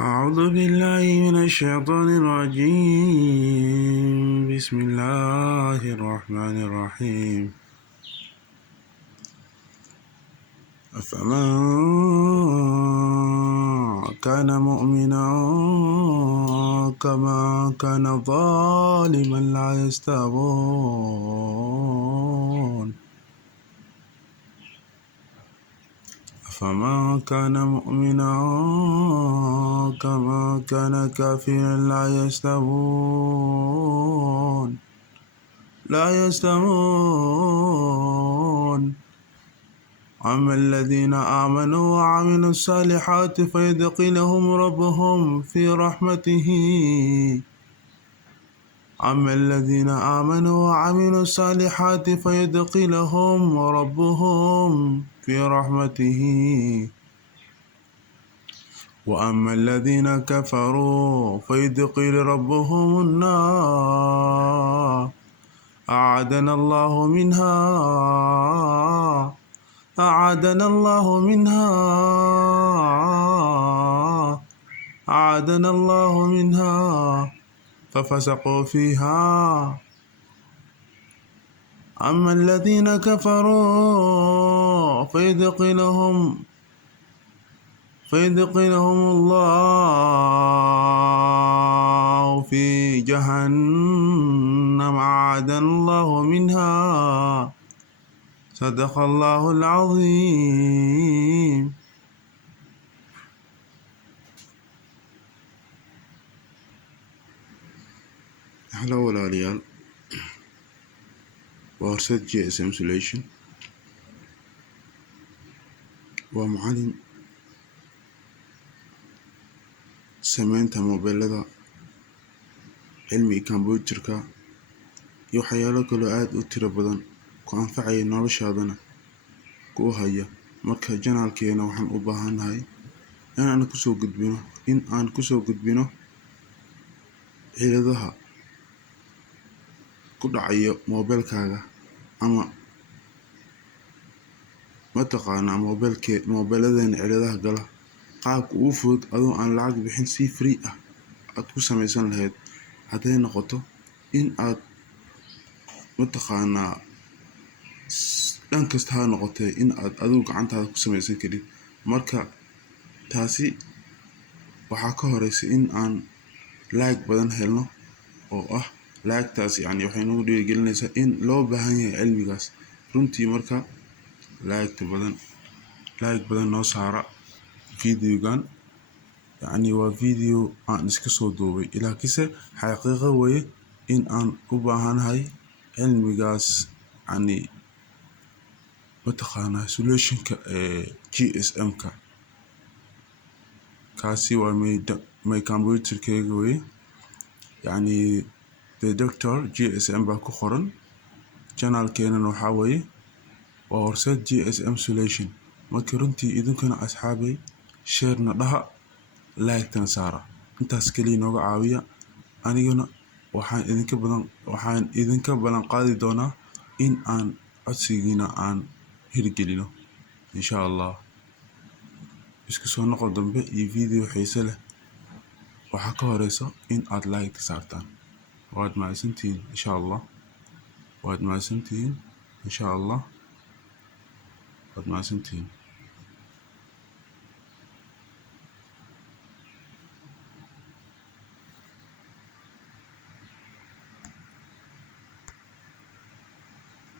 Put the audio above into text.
أعوذ بالله من الشيطان الرجيم. بسم الله الرحمن الرحيم. أفمن كان مؤمنا كما كان ظالما لا يستوون. أفمن كان مؤمنا كما كان كافرا لا يستوون. أما الذين آمنوا وعملوا الصالحات فيدخلهم ربهم في رحمته. أما الذين آمنوا وعملوا الصالحات فيدخلهم ربهم في رحمته. وأما الذين كفروا فيدخل ربهم النار. أعاذنا الله منها أعاذنا الله منها ففسقوا فيها. أما الذين كفروا فيدخلهم الله في جهنم. أعاذنا الله منها. صدق الله العظيم. Hello walaalayaal, waa Horseed GSM Solution. waa macalin sameynta mobilada, cilmiga kombyuutarka iyo waxyaalo kaloo aad u tiro badan ku anfacaya noloshaadana ku haya. Marka janaalkeena waxaan u baahanahay in aan kusoo gudbino ciladaha ku dhacayo mobilkaaga, ama mataqaanaa mobiladeena ciladaha gala, qaabka ugu fudud adoo aan lacag bixin si free ah aad ku samaysan lahayd. hadday noqoto in aad mataqaanaa dhan kasta ha noqotee in aad adigu gacantaada ku samaysan karid. Marka taasi waxaa ka horeysa in aan like badan helno, oo ah like-taas waxay nagu dhiirigelinaysaa in loo baahan yahay cilmigaas runtii. Marka like badan noo saara videogan. waa video aan iska soo duubay, laakiinse xaqiiqo weeye in aan u baahanahay cilmigaas, mataqaanaa solutionka GSM-ka. kaasi waa my computerkeyga weye, the doctor GSM baa ku qoran. janaalkeenana waxaa weeye waa Horseed GSM Solution. marka runtii idinkuna asxaabay sheerna dhaha, like-tana saara. intaas kaliya nooga caawiya. anigana waxaan idinka ballan qaadi doonaa in aan codsigiina aan hirgelino insha Allah. isku soo noqo dambe iyo video xiise leh. waxaa ka horeysa in aad like saartaan. waad mahadsantihiin insha Allah. waad mahadsantihiin.